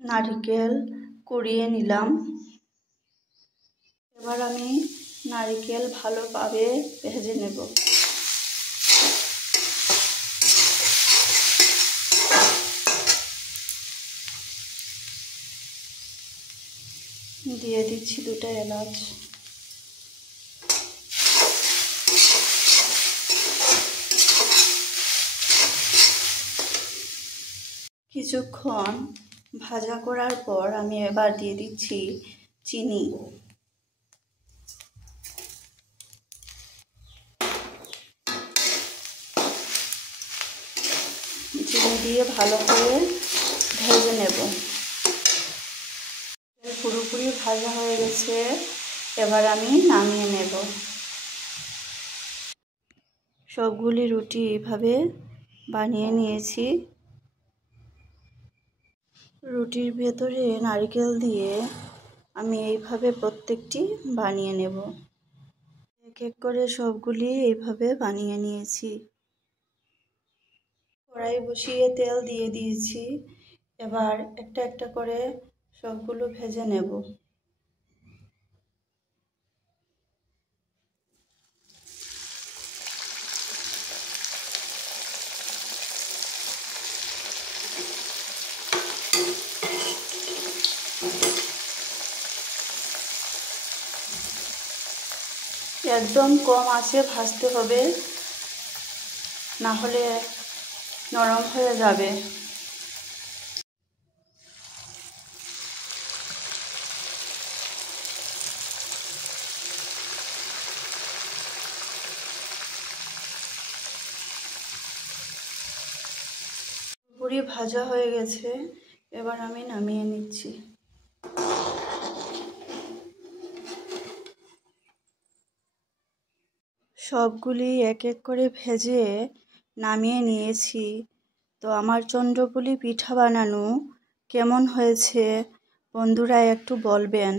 নারকেল কুড়িয়ে নিলাম। এবার আমি নারকেল ভালোভাবে ভেজে নেব। দিয়ে দিচ্ছি 2টা এলাচ। কিছুক্ষণ ভাজা করার পর আমি এবার দিয়ে দিচ্ছি চিনি। চিনি দিয়ে ভালো করে ভেজে নেব। পুরোপুরি ভাজা হয়ে গেছে, এবার আমি নামিয়ে নেব। সবগুলি রুটি এভাবে বানিয়ে নিয়েছি। রুটির ভেতরে নারকেল দিয়ে আমি এইভাবে প্রত্যেকটি বানিয়ে নেব। এক এক করে সবগুলি এইভাবে বানিয়ে নিয়েছি। কড়াই বসিয়ে তেল দিয়ে দিয়েছি। এবার একটা একটা করে সবগুলো ভেজে নেব। একদম কম আঁচে ভাজতে হবে, না হলে নরম হয়ে যাবে। পুরি ভাজা হয়ে গেছে, এবার আমি নামিয়ে নিচ্ছি। সবগুলি এক এক করে ভেজে নামিয়ে নিয়েছি। তো আমার চন্দ্রপুলি পিঠা বানানো কেমন হয়েছে বন্ধুরা একটু বলবেন।